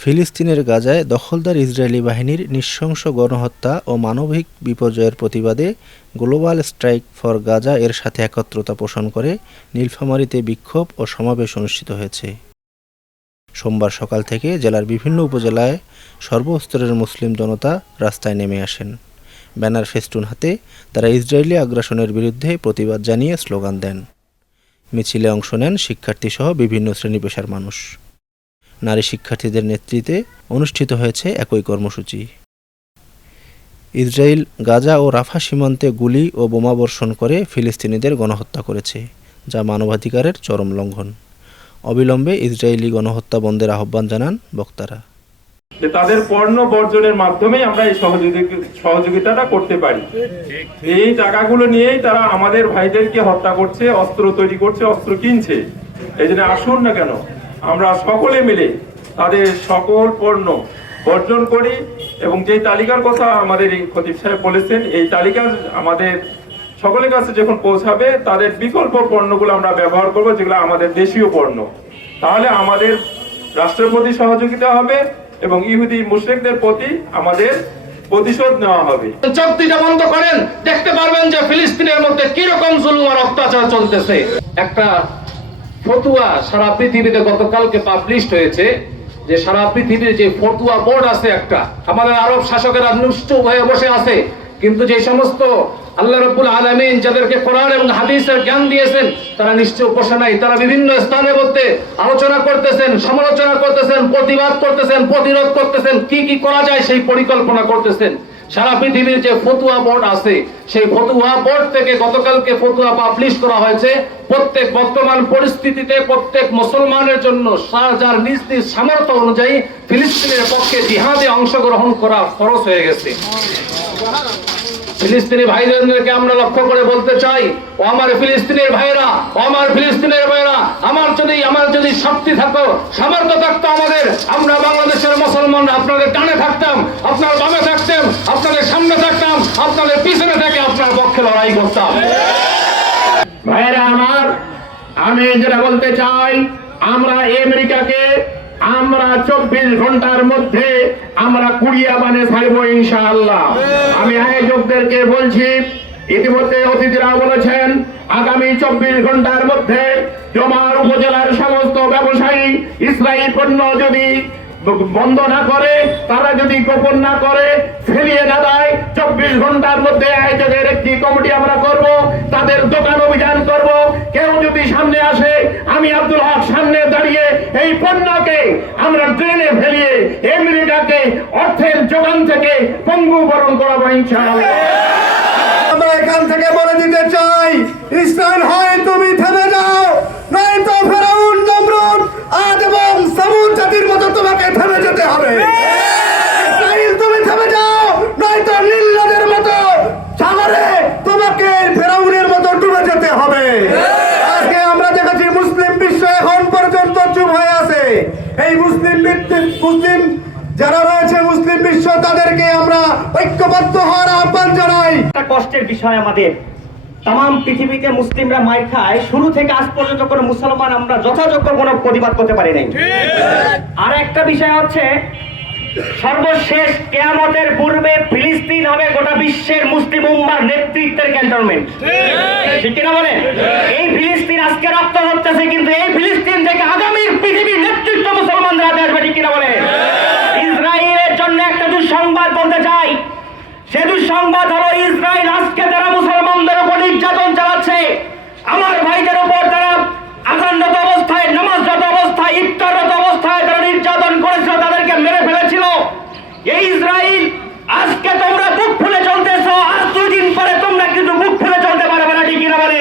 ফিলিস্তিনের গাজায় দখলদার ইসরায়েলি বাহিনীর নৃশংস গণহত্যা ও মানবিক বিপর্যয়ের প্রতিবাদে গ্লোবাল স্ট্রাইক ফর গাজা এর সাথে একত্রতা পোষণ করে নীলফামারীতে বিক্ষোভ ও সমাবেশ অনুষ্ঠিত হয়েছে। সোমবার সকাল থেকে জেলার বিভিন্ন উপজেলায় সর্বস্তরের মুসলিম জনতা রাস্তায় নেমে আসেন। ব্যানার ফেস্টুন হাতে তারা ইসরায়েলি আগ্রাসনের বিরুদ্ধে প্রতিবাদ জানিয়ে স্লোগান দেন। মিছিলে অংশ নেন শিক্ষার্থীসহ বিভিন্ন শ্রেণি পেশার মানুষ। নারী শিক্ষার্থীদের নেতৃত্বে অনুষ্ঠিত হয়েছে একই কর্মসূচি। ইসরায়েল, গাজা ও রাফা সীমান্তে গুলি ও বোমা বর্ষণ করে ফিলিস্তিনিদের গণহত্যা করেছে, যা মানবাধিকারের চরম লঙ্ঘন। অবিলম্বে ইসরায়েলি গণহত্যা বন্ধের আহ্বান জানান বক্তারা। তাদের পণ্য বর্জনের মাধ্যমে আমরা এই সহযোগিতাটা করতে পারি। এই টাকাগুলো নিয়েই তারা আমাদের ভাইদেরকে হত্যা করছে, অস্ত্র তৈরি করছে, অস্ত্র কিনছে। এই জন্য আসুন না কেন আমরা সকলে মিলে তাদের সকল পণ্য বর্জন করি এবং যে তালিকার কথা আমাদের খতিব সাহেব বলেছেন, এই তালিকা আমাদের সকলের কাছে যখন পৌঁছাবে, তাদের বিকল্প পণ্যগুলো আমরা ব্যবহার করব, যেগুলো আমাদের দেশীয় পণ্য। তাহলে আমাদের রাষ্ট্রের প্রতি সহযোগিতা হবে এবং ইহুদি মুশরিকদের প্রতি আমাদের প্রতিশোধ নেওয়া হবে। দুইটা বন্ধ করেন, দেখতে পারবেন যে ফিলিস্তিনের মধ্যে কীরকম জুলুম আর অত্যাচার চলতেছে। একটা ফতুয়া সারা পৃথিবীতে গতকালকে পাবলিশড হয়েছে যে সারা পৃথিবীর যে ফতুয়া বোর্ড আছে একটা, আমাদের আরব শাসকেরা নুষ্ট হয়ে বসে আছে। কিন্তু যে সমস্ত আল্লাহ রব্বুল আলমিন যাদেরকে কোরআন এবং হাদিসের জ্ঞান দিয়েছেন, তারা নিশ্চয় বসে নাই। তারা বিভিন্ন স্থানে মধ্যে আলোচনা করতেছেন, সমালোচনা করতেছেন, প্রতিবাদ করতেছেন, প্রতিরোধ করতেছেন, কি কি করা যায় সেই পরিকল্পনা করতেছেন। সারা পৃথিবীর যে ফতুয়া বোর্ড আছে, সেই ফতুয়া বোর্ড থেকে গতকালকে ফতুয়া পাবলিশ করা হয়েছে। প্রত্যেক বর্তমান পরিস্থিতিতে প্রত্যেক মুসলমানের জন্য সার যার নিজ নিজ সামর্থ্য অনুযায়ী ফিলিস্তিনের পক্ষে জিহাদে অংশগ্রহণ করা ফরজ হয়ে গেছে। ফিলিস্তিনি ভাইদেরকে আমরা লক্ষ্য করে বলতে চাই, ও আমার ফিলিস্তিনের ভাইরা ও আমার ফিলিস্তিনের ভাইরা আমার যদি আমার যদি শক্তি থাকতো, সামর্থ্য থাকতো আমাদের, আমরা বাংলাদেশের মুসলমানরা আপনাদের ডানে থাকতাম, আপনার বামে থাকতাম, আপনাদের সামনে থাকতাম, আপনাদের পিছনে থেকে আপনার পক্ষে লড়াই করতাম। ভাইরা আমার, আমি যেটা বলতে চাই, আমরা আমেরিকাকে আমরা চব্বিশ ঘণ্টার মধ্যে আমরা কুড়িয়া মানে ছাড়ব ইনশাআল্লাহ। আমি আয়োজকদেরকে বলছি, ইতিমধ্যে অতিথিরা বলেছেন, আগামী চব্বিশ ঘণ্টার মধ্যে জমার উপজেলার সমস্ত ব্যবসায়ী ইসরায়েল পণ্য যদি বন্ধ না করে, তারা যদি গোপন না করে, ফেলিয়ে না দেয়, চব্বিশ ঘণ্টার মধ্যে আয়োজকের একটি কমিটি আমরা করব, তাদের দোকান অভিযান করব। কেউ যদি সামনে আসে, আমি আব্দুল হক সামনে দাঁড়িয়ে এই পণ্যকে আমরা ট্রেনে ফেলিয়ে আমেরিকাকে অর্থের যোগান থেকে পঙ্গুবরণ করাবো ইনশাআল্লাহ। আমরা এখান থেকে বলে দিতে চাই ইসরায়েল হয় তুমি এই মুসলিম মুসলিম যারা রয়েছে মুসলিম বিশ্ব, তাদেরকে আমরা ঐক্যবদ্ধ হওয়ার আহ্বান জানাই। একটা কষ্টের বিষয় আমাদের। তাম পৃথিবীতে মুসলিমরা মার খায়। শুরু থেকে আজ পর্যন্ত কোনো মুসলমান আমরা যথাযোগ্য কোনো প্রতিবাদ করতে পারি নাই। আর একটা বিষয় হচ্ছে, সর্বশেষ কেয়ামতের পূর্বে ফিলিস্তিন হবে গোটা বিশ্বের মুসলিম উম্মার নেতৃত্বের ক্যান্টনমেন্ট। ঠিক কিনা বলেন? এই ফিলিস্তিন আজকে রক্ত হচ্ছে, কিন্তু এই ফিলিস্তিন থেকে আগামীর পৃথিবীর নেতৃত্ব মুসলমানদের হাতে আসবে ঠিক কিনা বলেন ইসরায়েলের জন্য একটা দুঃসংবাদ বলতে চাই সে দুঃসংবাদ হলো ইসরায়েল আজকে তারা মুসলমানদের উপর নির্যাতন চালাচ্ছে আমার ভাইদের উপর তারা আজানরত অবস্থায় নামাজরত অবস্থায় ইফতাররত অবস্থায় তারা নির্যাতন করেছিল তাদেরকে মেরে ফেলেছিল এই ইসরায়েল আজকে তোমরা বুক ফুলে চলতেছো আজ দুই দিন পরে তোমরা কিন্তু বুক ফুলে চলতে পারবে না ঠিক কিনা বলে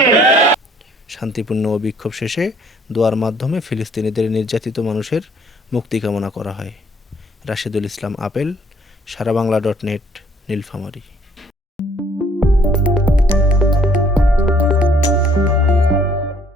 শান্তিপূর্ণ ও বিক্ষোভ শেষে দোয়ার মাধ্যমে ফিলিস্তিনিদের নির্যাতিত মানুষের মুক্তি কামনা করা হয়। Rashedul Islam Apel Sara Bangla dot net, Nilphamari.